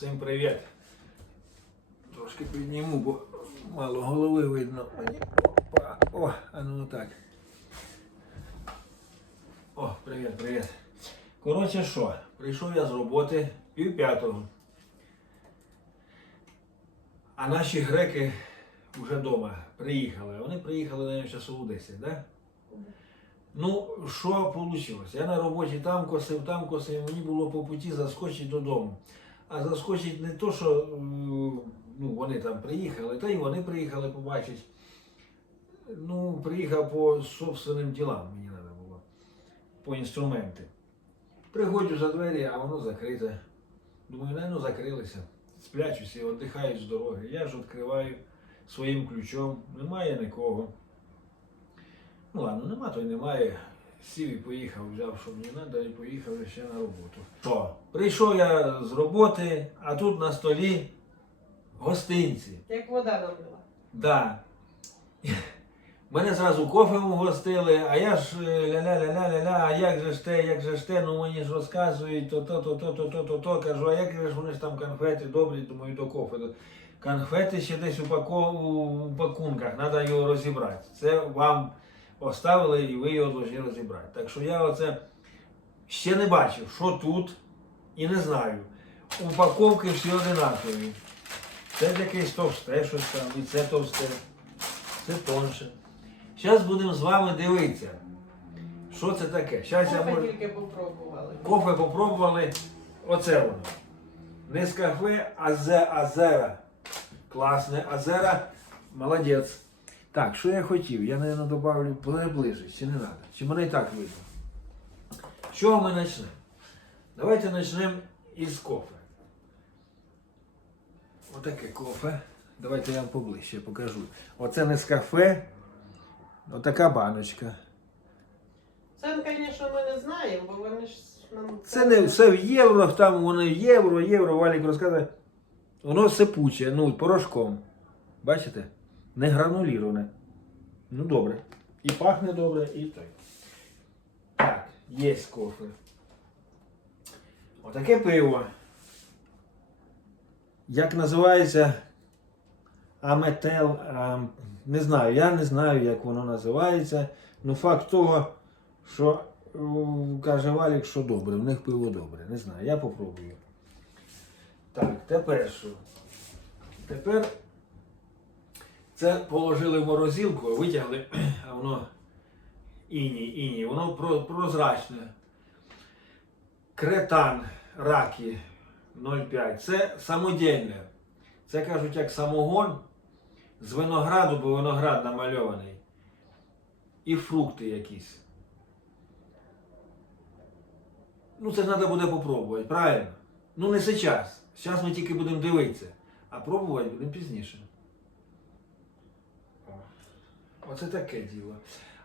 Всім привіт. Трошки підніму, бо мало голови видно. Мені. Опа. О, а ну так. О, привіт, привіт. Коротше що, прийшов я з роботи пів п'ятого. А наші греки вже вдома приїхали. Вони приїхали на часову 10, так? Да? Ну, що вийшло? Я на роботі там косив, там косив, мені було по путі заскочити додому. А заскочить не то, що ну, вони там приїхали, та й вони приїхали побачити. Ну, приїхав по собственним ділам, мені треба було, по інструменти. Приходжу за двері, а воно закрите. Думаю, не, ну закрилися. Сплячуся, віддихають з дороги. Я ж відкриваю своїм ключом, немає нікого. Ну ладно, нема, то й немає сів і поїхав, взяв, що мені треба, і поїхав ще на роботу. Що? Прийшов я з роботи, а тут на столі гостинці. Як вода налила. Да. Мене зразу кофе угостили, а я ж е, ля-ля-ля-ля-ля-ля, а як же ж те, як же ж те, ну мені ж розказують то, то, то, то, то, то, то, то. Кажу, а як ж вони ж там конфети добрі, думаю, до кофе. Конфети ще десь у, пако... у пакунках, треба його розібрати. Це вам оставили і ви його повинні розібрати. Так що я оце ще не бачив, що тут, і не знаю. Упаковки всі одинакові. Це якесь товсте щось там, і це товсте, це тонше. Зараз будемо з вами дивитися, що це таке. Зараз я Кофе можу... тільки попробували. Кофе попробували. Оце воно. Не з кафе, а з Азера. Класне. Азера. Молодець. Так, що я хотів? Я, мабуть, добавлю приближить, чи не треба? Чи мене і так видно? З чого ми почнемо? Давайте почнемо із кофе. Отаке кофе. Давайте я вам поближче покажу. Оце не з кафе. Отака баночка. Це, звісно, ми не знаємо, бо вони ж нам. Це не все в євро, там воно євро, євро, Валік розказує. Воно сипуче, ну, порошком. Бачите? Не грануліроване. Ну добре. І пахне добре, і той. Так, є кофе. Отаке пиво. Як називається Аметел. а, не знаю, я не знаю, як воно називається. Ну факт того, що каже Валік, що добре, в них пиво добре. Не знаю, я попробую. Так, тепер що? Тепер це положили в морозилку, витягли, а воно іній, іній, воно прозрачне. Кретан раки 0,5. Це самодільне. Це кажуть як самогон з винограду, бо виноград намальований. І фрукти якісь. Ну, це треба буде попробувати, правильно? Ну не зараз. Зараз ми тільки будемо дивитися. А пробувати будемо пізніше. Оце таке діло.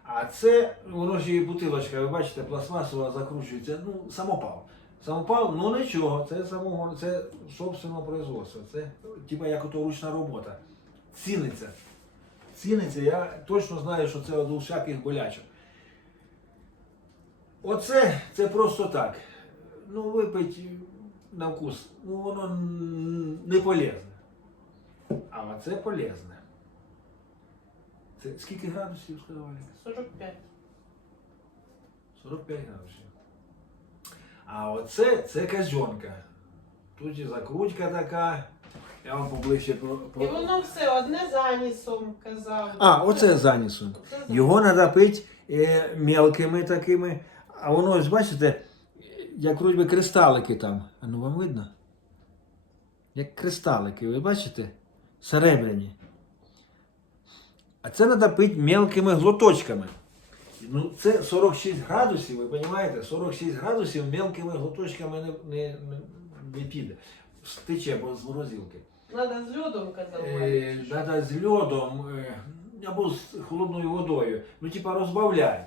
А це, воно ж і бутилочка, ви бачите, пластмасова закручується. Ну, самопал. Самопал, ну нічого, це самого, це собственного производства. Це типа як ото ручна робота. Ціниться. Ціниться, я точно знаю, що це до всяких болячок. Оце це просто так. Ну, випить на вкус, ну воно не полезне. А оце полезне. Це скільки градусів сказали? 45. 45 градусів. А оце це казьонка. Тут і закрутка така. Я вам поближче про. про- І воно все одне з анісом казав. А, оце з анісом. Оце з Його треба пити е, мелкими такими. А воно, ось бачите, як вроді кристалики там. А ну вам видно? Як кристалики, ви бачите? Серебряні. А це треба пити мелкими глоточками. Ну, це 46 градусів, ви розумієте? 46 градусів мелкими глоточками не, не, не, не піде. Стече з морозилки. Надо з льодом що? Треба з льодом е, або з холодною водою. Ну, типа розбавляти.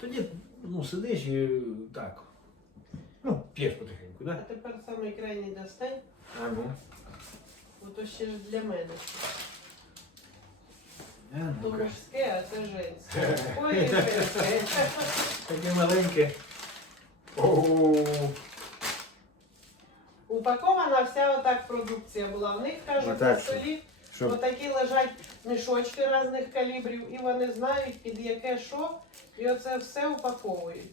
Тоді ну, сидиш і так. Ну, п'єш потихеньку, А да? тепер самий крайній достань, А ну. то ще ж для мене. То мужське, а це женське. Ой, женське. Таке маленьке. О, упакована вся отак продукція була. В них кажуть Отак, на столі. Щоб Отакі лежать мішочки різних калібрів, і вони знають, під яке що, і оце все упаковують.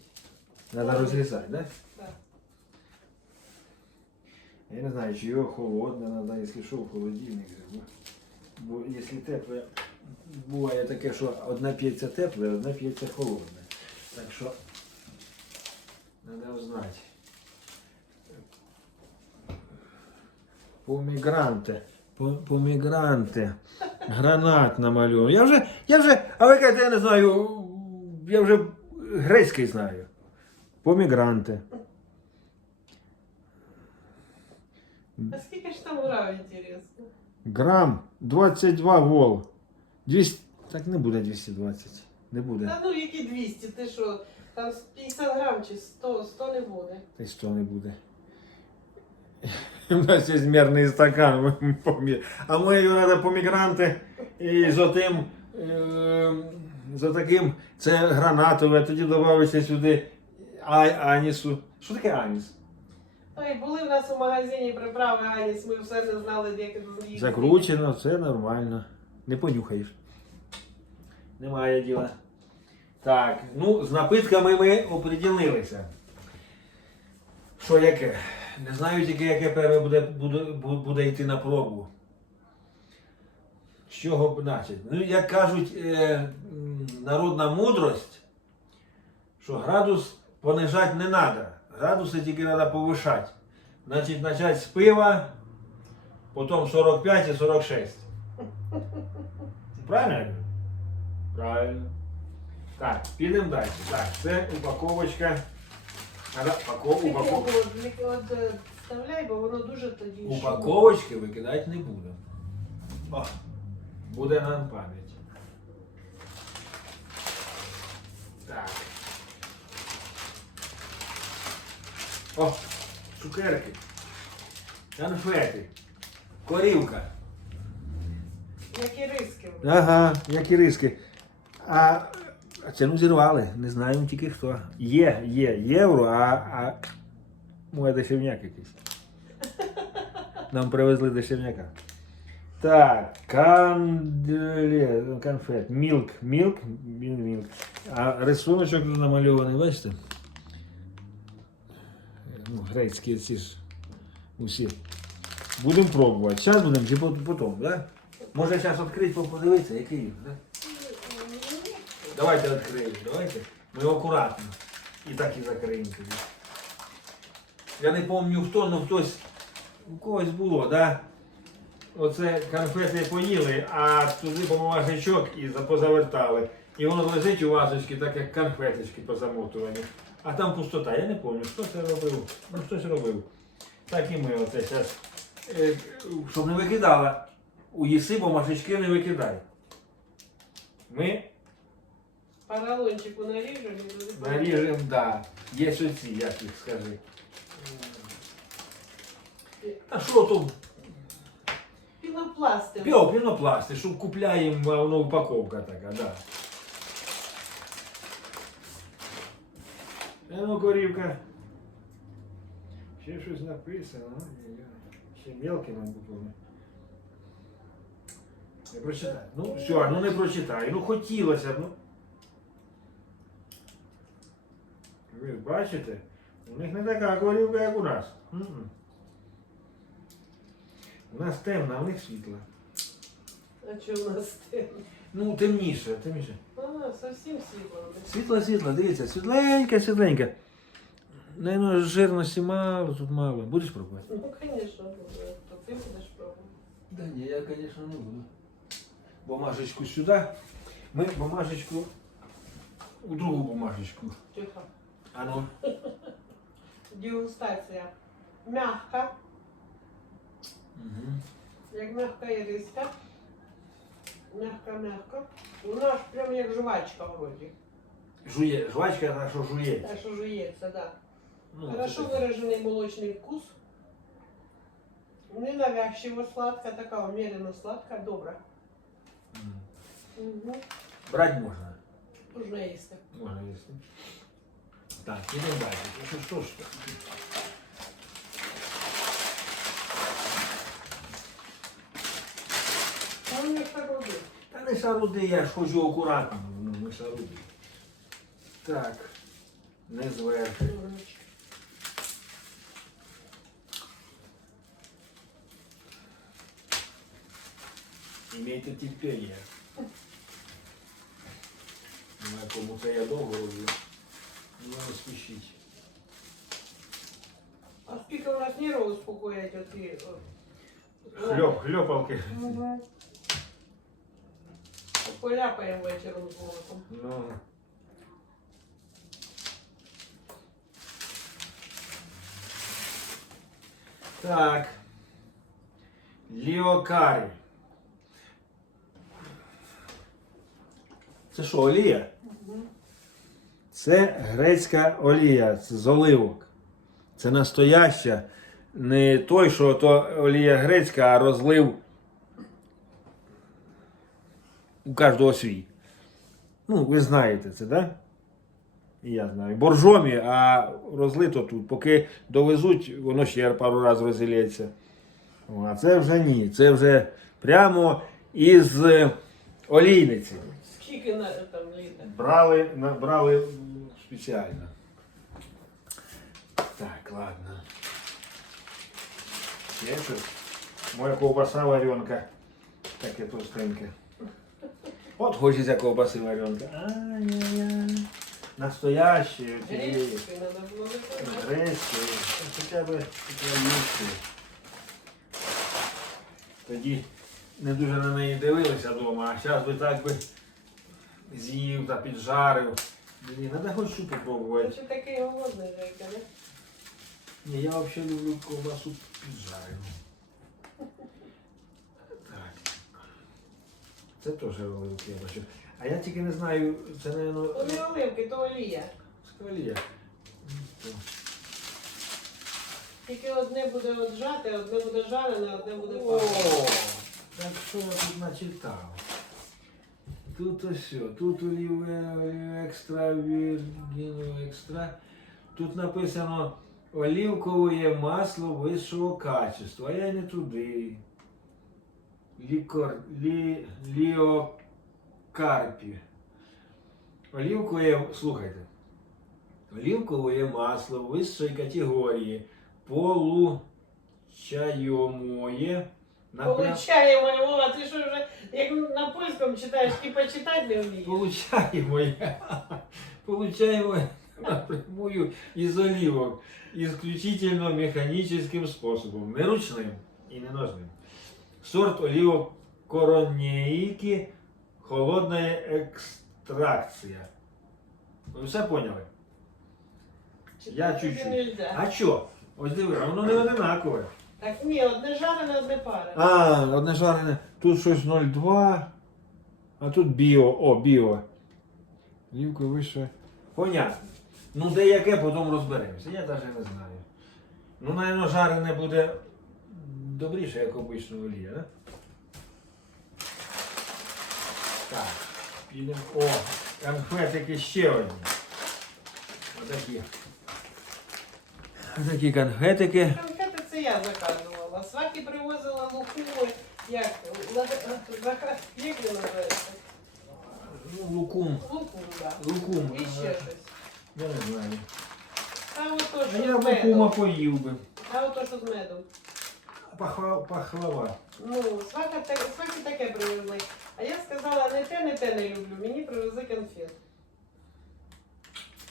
треба розрізати, да? Так. Я не знаю, чи його холодне треба, якщо що, в холодильник. Бо, бо якщо тепле, буває таке, що одна п'ється тепле, одна п'ється холодне. Так що треба знати. Помігранте. По- Помігранте. Гранат намальовано. Я вже, я вже, а ви кажете, я не знаю, я вже грецький знаю. Помігранте. А скільки ж там грав, інтересно? Грам 22 вол. 200... Так не буде 220. Не буде. Та ну які 200, ти що? Там 50 грам чи 100, 100 не буде. Та й 100 не буде. У нас є змірний стакан. ми помі- А ми його треба помігранти і з отим, е, з таким, це гранатове, тоді додався сюди ай, анісу. Що таке аніс? Ой, були в нас у магазині приправи Аніс, ми все не знали, як їх. Закручено, це нормально. Не понюхаєш. Немає діла. Так, ну, з напитками ми оприділилися. Що яке? Не знаю тільки, яке перше буде, буде, буде йти на пробу. З чого б начать? Ну, як кажуть, е, народна мудрость, що градус понижати не треба. Градуси тільки треба повишати. Значить, почати з пива, потім 45 і 46. Правильно? я говорю? Правильно. Так, підемо далі. Так, це упаковочка. От е, вставляй, бо воно дуже тоді. Упаковочки викидати не будемо. О, буде нам пам'ять. Так. О, цукерки. Конфети. Корівка. Які риски. Ага, як і риски. А а ціну зірвали, не знаємо тільки хто. Є, є євро, а, а моє дешевняк якийсь. Нам привезли дешевняка. Так, кандле, конфет, мілк, мілк, мілк. А рисуночок намальований, бачите? Ну, грецькі ці ж усі. Будемо пробувати. Зараз будемо чи пот- потім, да? Може зараз відкрити, подивитися, який він, да? Давайте відкриємо, давайте. Ми акуратно. І так і закриємо тоді. Я не пам'ятаю хто, але хтось у когось було, да? Оце конфети поїли, а туди бумажничок і позавертали. І воно лежить у вазочці, так як конфеточки позамотувані. А там пустота. Я не пам'ятаю, хто це робив. Ну хтось робив. Так і ми оце зараз. Щоб не викидала. У їси бумажнички не викидай. Ми Поролончику наріжемо. і буде Наріжемо, да. Є оці, як їх скажи. А що тут? Пінопласти. Піо, пінопласти, що купляємо, а воно упаковка така, да. А ну, корівка. Ще щось написано. ой-ой-ой. Ще мелкими буквами. Не прочитай. Ну, все, ну не прочитай. Ну хотілося б, ну. Ви ж бачите? У них не така корівка, як у нас. М-м. У нас темна, а у них світла. А що у нас те? Ну, темніше, темніше. А, зовсім світло. Світло, світло, дивіться, світленьке, світленьке. Наверно, жирності мало, тут мало. Будеш пробувати? Ну, звісно, буде. То ти будеш пробувати. Да ні, я, звісно, не буду. Бумажечку сюди. Ми бумажечку у другу бумажечку. Тихо. А ну. Дегустація. Мягка, Угу. як мягка іриска. Мягка-мягка. У нас прям як жвачка вроді. Жує, жвачка, та що жує. Те, що жується, да. Ну, Хорошо це- виражений молочний вкус. Ненавязчиво сладка, така умеренно сладка, добра. Угу. Брать можно. Можно если. Можно если. Так, идем дальше. Ну что ж. Там не шаруди. Та не шаруди, я ж ходжу акуратно. Ну, не шаруди. Так. Не зверху. Имейте терпение На якому це я довго роблю. Ну, не спішіть. А скільки у нас нервів успокоять оці... о, Хльоп, хльопалки. Мгм. Поляпаємо вечором з голосом. Ну. Так. Ліокарі. Це що, олія? Це грецька олія з оливок. Це настояща. Не той, що то олія грецька, а розлив у кожного свій. Ну, ви знаєте це, да? І я знаю. Боржомі, а розлито тут. Поки довезуть, воно ще пару разів розілється. А це вже ні. Це вже прямо із е, олійниці. Скільки на там літа? Брали, на- брали спеціально. Так, ладно. Є щось? Моя ковбаса варенка. Таке товстеньке. От хочеться ковбаси варенка. Ай-яй-яй. Настоящі. оці. Гречки було не хоча б українські. Тоді не дуже на неї дивилися вдома, а зараз би так би з'їв та піджарив. Блін, треба що попробувати. Чи такий голодний Жека, не? Ні, я взагалі люблю ковбасу піджарену. Так. Це теж оливки, я бачу. А я тільки не знаю, це, То мабуть, не оливки, то олія. скалія. Тільки одне буде отжате, одне буде жарене, одне буде О, палене. так що я тут начитав? Тут ось, тут оліве екстра, віргіну екстра. Тут написано олівкове масло вищого качества, а я не туди. Лікор, лі, ліокарпі. Олівкове, слухайте. Олівкове масло вищої категорії, получаємоє Получаємо, Вова, ти що вже, як на польському читаєш, ти почитати не вмієш. Получаємо я. Получаємо напрямую из оливок. Исключительно механическим способом. Не ручним і не ножним. Сорт оливок коронейки холодна екстракція. Ви все поняли? Я чуть-чуть. А що? Ось диви, воно не одинакове. Так ні, одне жарене, одне парене. А, одне жарене. Тут щось 0,2, а тут біо. О, біо. Лівка вище. Понятно. Ну, деяке потім розберемося. Я навіть не знаю. Ну, напевно, жарене буде добріше, як обична олія, да? Так. Підемо. О, конфетики ще одні. Отакі. Отакі конфетики. Я заказувала. Сваки привозила лукуми, як, як він називається? Ну, лукум. Лукум, так. Лукум. І ще щось. Я не знаю. А ото А що я з лукума медом. поїв би. А ото що з медом. Пахла, пахлава. Ну, свака, так- сваки таке привезли. А я сказала, не те, не те не люблю. Мені привезли конфет.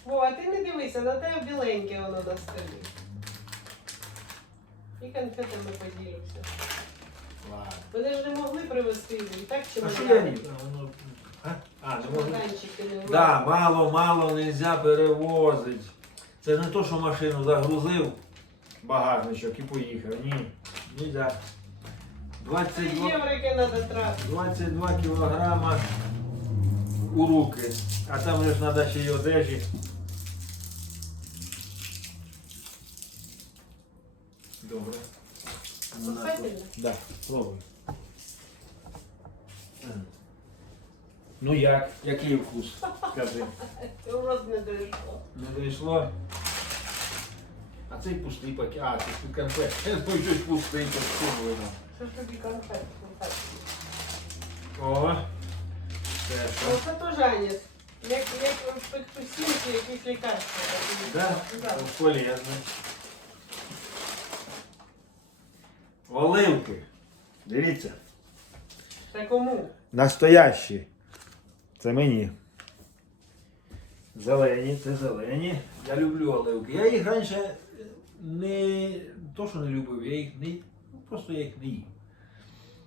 Вова, ти не дивися, на те біленьке воно на столі. І конфетами поділюся. Ладно. Вони ж не могли привезти, і так чи А не що я ні? А, воно... А? А, не можу. Чемоданчики не Да, мало, мало нельзя перевозити. Це не то, що машину загрузив багажничок і поїхав. Ні. Нельзя. 22, Єврики треба тратити. 22 кілограма у руки. А там же ж треба ще й одежі. Добре. Сосательно? Да, пробуй. Ну як? Який вкус? Скажи. В рот не дійшло. Не дійшло. А цей пустий пакет. А, це тут конфет. Я думаю, щось пустий, то спробуємо. Що ж тобі конфет? конфет? О. Це що? Ну, це теж аніс. Як, як пектусинки, якісь лікарства. такі. Да? Да. Полезно. Оливки. Дивіться. Це кому? Настоящі. Це мені. Зелені, це зелені. Я люблю оливки. Я їх раніше не то, що не любив, я їх не ну, просто я їх не їв.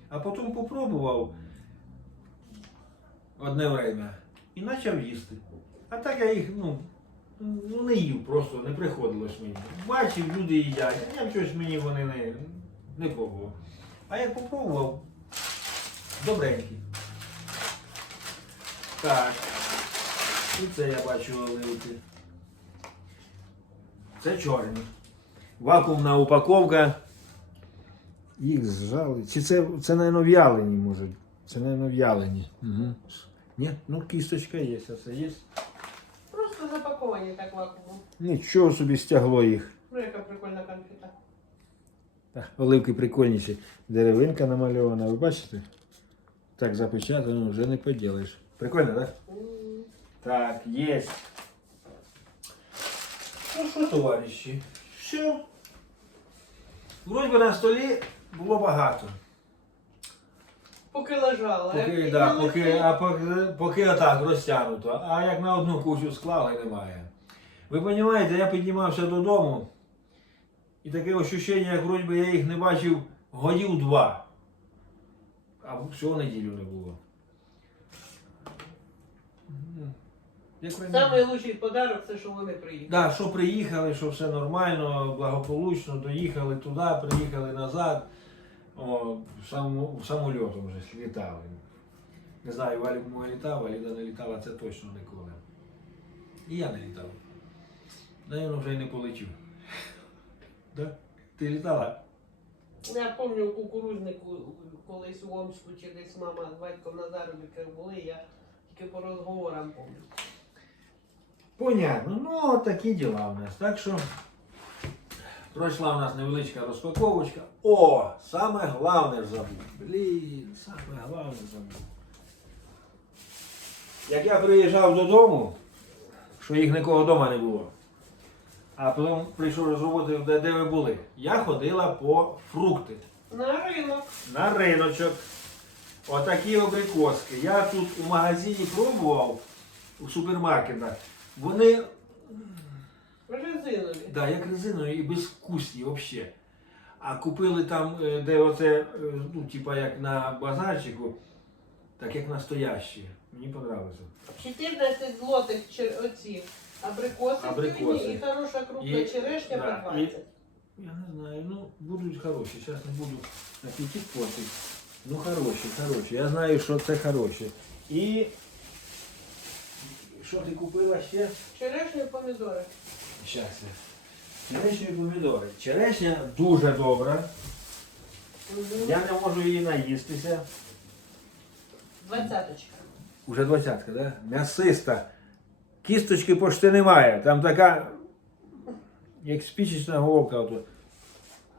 А потім попробував одне время і почав їсти. А так я їх, ну, ну не їв, просто не приходилось мені. Бачив, люди їдять, а я щось мені вони не, не пробував. А як попробував, добренькі. Так. І це я бачу оливки. Це чорні. Вакуумна упаковка. Їх зжали. Чи це, це не в'ялені, може? Це не в'ялені. Угу. Ні, ну кісточка є, а це є. Просто запаковані так вакуумом. Нічого собі стягло їх. Ну, яка прикольна конфета. Оливки прикольніші. Деревинка намальована, ви бачите? Так запечатано, вже не поділиш. Прикольно, так? Так, есть. Ну що, товариші, все. Вроді би на столі було багато. Поки лежала. Поки, да, поки, а поки, поки отак розтягнуто. А як на одну кучу склали, немає. Ви розумієте, я піднімався додому, і таке ощущення, як вроді би я їх не бачив годів два. А всього неділю не було. Самий лучший подарок це, що вони приїхали. Да, що приїхали, що все нормально, благополучно, доїхали туди, приїхали назад. О, сам, самольотом вже літали. Не знаю, Валік мой літав, а Ліда не літала, це точно ніколи. І я не літав. Навіть вже й не полетів. Да? Ти літала? Я пам'ятаю у кукурузнику колись у Омську чи десь мама з батьком на заробітках були, я тільки по розговорам пам'ятаю. Понятно. Ну, такі діла у нас. Так що пройшла у нас невеличка розпаковочка. О, саме головне забув. Блін, саме головне забув. Як я приїжджав додому, що їх нікого вдома не було. А потім прийшов з роботи, де, де ви були. Я ходила по фрукти. На ринок. На риночок. Отакі абрикоски. Я тут у магазині пробував у супермаркетах. Вони Резинові. Да, як резинові і безвкусні взагалі. А купили там, е, де оце, е, ну, типа як на базарчику, так як настоящі. Мені подобається. 14 злотих чер... оці абрикоси, Абрикоси. і хороша крупна І- черешня да, по 20. Я не знаю, ну будуть хороші. Зараз не буду апетит портити. Ну хороші, хороші. Я знаю, що це хороші. І що ти купила ще? Черешня і помідори. Щас. я. І помідори. Черешня дуже добра. Мгм. Я не можу її наїстися. Двадцяточка. Уже двадцятка, да? М'ясиста. Кісточки почти немає. Там така, як спічечна головка.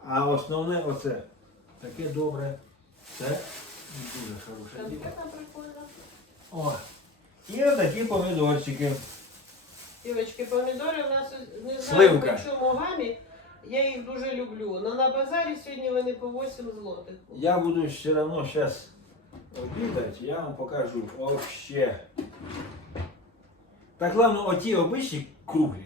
А основне оце. Таке добре. Це дуже хороше діло. О. І отакі помідорчики. Дівочки, помідори у нас не знаю Сливка. по чому гамі. Я їх дуже люблю. Но на базарі сьогодні вони по 8 злотих. Я буду все одно зараз обідати, я вам покажу вообще. Так главное, оті обичні круглі,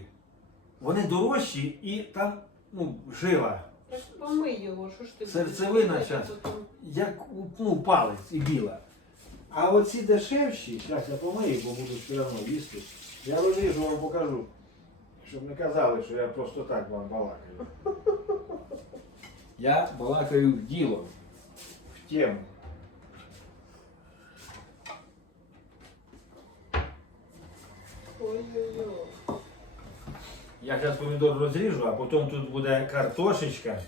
вони дорожчі і там ну, жила. Так помий його, що ж ти Серцевина будеш потім? як ну, палець і біла. А оці дешевші, зараз я помию, бо буду все одно їсти. Я розріжу вам покажу, щоб не казали, що я просто так вам балакаю. Я балакаю в діло, в тему. Я зараз помідор розріжу, а потім тут буде картошечка,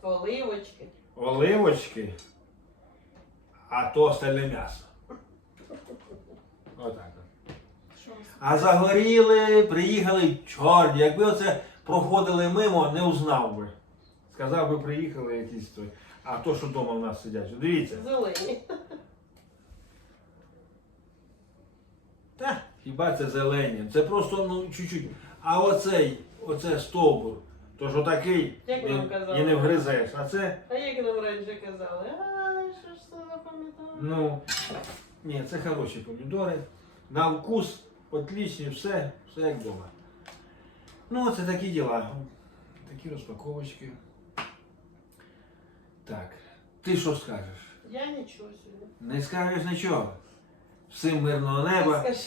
Поливочки. оливочки, а то остальне м'ясо. Отак. от. А загоріли, приїхали чорні. Якби оце проходили мимо, не узнав би. Сказав би, приїхали якісь той. А то, що вдома в нас сидять. Дивіться, Зелені. Та, хіба це зелені? Це просто ну чуть-чуть. А оцей, оце стовбур, то ж отакий Як і, нам і не вгризеш. А це, А як нам раніше казали? А, що ж це за ну, ні, це хороші помідори. На вкус, отлічні, все, все як вдома. Ну, це такі діла. Такі розпаковочки. Так. Ти що скажеш? Я нічого сьогодні. Не скажеш нічого. Всім мирного неба. Скажи,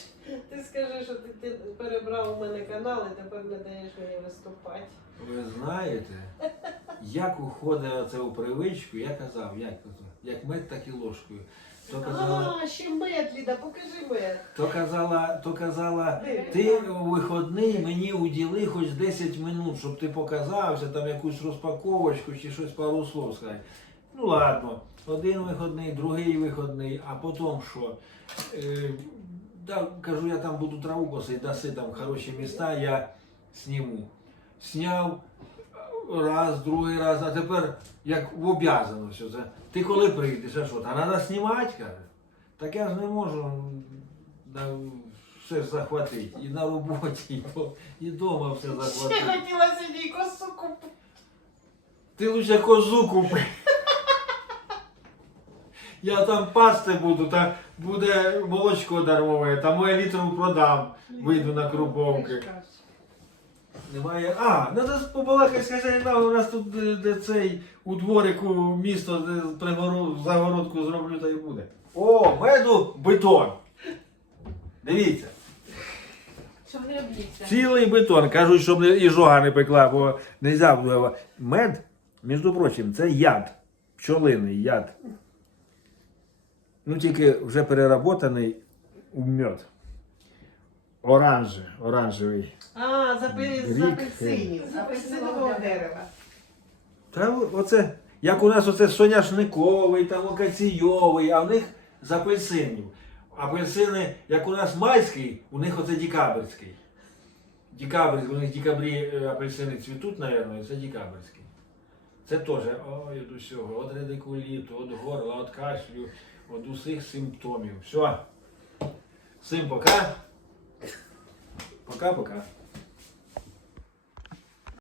ти скажи, що ти, ти перебрав у мене канал і тепер не даєш мені виступати. Ви знаєте, як уходить оце у привичку, я казав, як, як мед, так і ложкою. То казала, А, ще мед, Ліда, покажи мед. то казала, то казала, ти у вихідний мені уділи хоч 10 минут, щоб ти показався, там якусь розпаковочку чи щось пару слов сказати. Ну ладно, один виходний, другий виходний, а потім що? Е, да, кажу, я там буду траву косити, даси там хороші міста, я сніму. Сняв раз, другий раз, а тепер як в обязаності. Це, Ти коли прийдеш, а що? Та треба знімати, каже. Так я ж не можу да, все ж захватити. І на роботі, і, до- і вдома все захватити. Ще хотіла собі косу купити. Ти лучше козу купи. Я там пасти буду, та буде молочко дармове, та моє літру продам. Вийду на круповки. Немає. А, треба побалакати з хазяїном, у нас тут де, де цей у дворику місто, де пригород, загородку зроблю, та й буде. О, меду бетон. Дивіться. Щоб не. Цілий бетон. Кажуть, щоб не- і жога не пекла, бо не можна. Мед, між прочим, це яд. Пчолиний яд. Ну, тільки вже переработаний у мед. Оранжевий, оранжевий. А, з апи- з Рік. апельсинів, з апельсинового дерева. Та оце, як у нас оце соняшниковий, там окаційовий, а в них з апельсинів. Апельсини, як у нас майський, у них оце декабрьський. Декабрьський, у них декабрі е, апельсини цвітуть, мабуть, це декабрьський. Це теж ой, від усього, від радикуліту, від горла, від кашлю, від усіх симптомів. Все. Всім пока. Пока-пока.